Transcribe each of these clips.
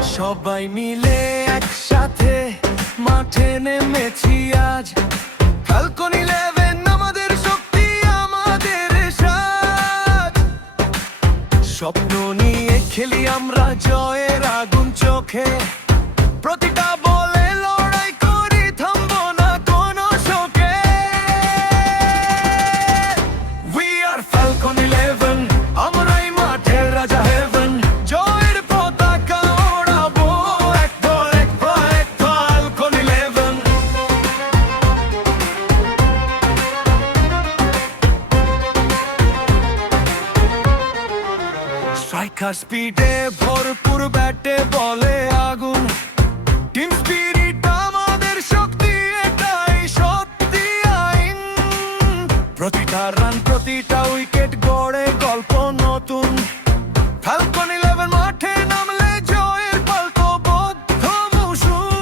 সবাই মিলে একসাথে মাঠে নেমেছি আজ। ফ্যালকন 11 আমাদের শক্তি, আমাদের সাথ। স্বপ্ন নিয়ে খেলি আমরা জয়ের আগুন চোখে, প্রতিটা বলে লড়াই করি, থামবো না কোনো শোকে। We are Falcon 11, আমরাই মাঠের রাজা হেভেন। জয়ের পতাকা ওড়াবো এক দল, এক দল, Falcon 11। স্ট্রাইকার স্পিডে ভরপুর, ব্যাটে বলে আগুন। টিম স্পিরিট আমাদের শক্তি, এটাই সত্যি আইন। প্রতিটা রান, প্রতিটা উইকেট গড়ে গল্প নতুন। ফ্যালকন 11 মাঠে নামলে জয়ের পাল্কবদ্ধ মৌসুম।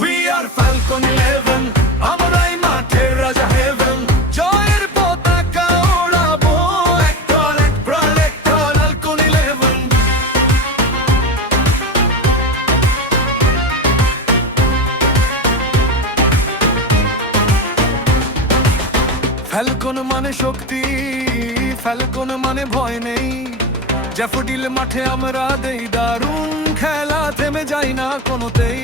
We are Falcon 11, আমরাই মাঠের রাজা হেভেন। জয়ের পতাকা ওড়াবো এক দল, এক দল, এক দল, Falcon 11। ফ্যালকন মানে শক্তি, ফ্যালকন মানে ভয় নেই। ড্যাফোডিল মাঠে আমরা দেই দারুণ খেলা, থেমে যাই না কোনোতেই।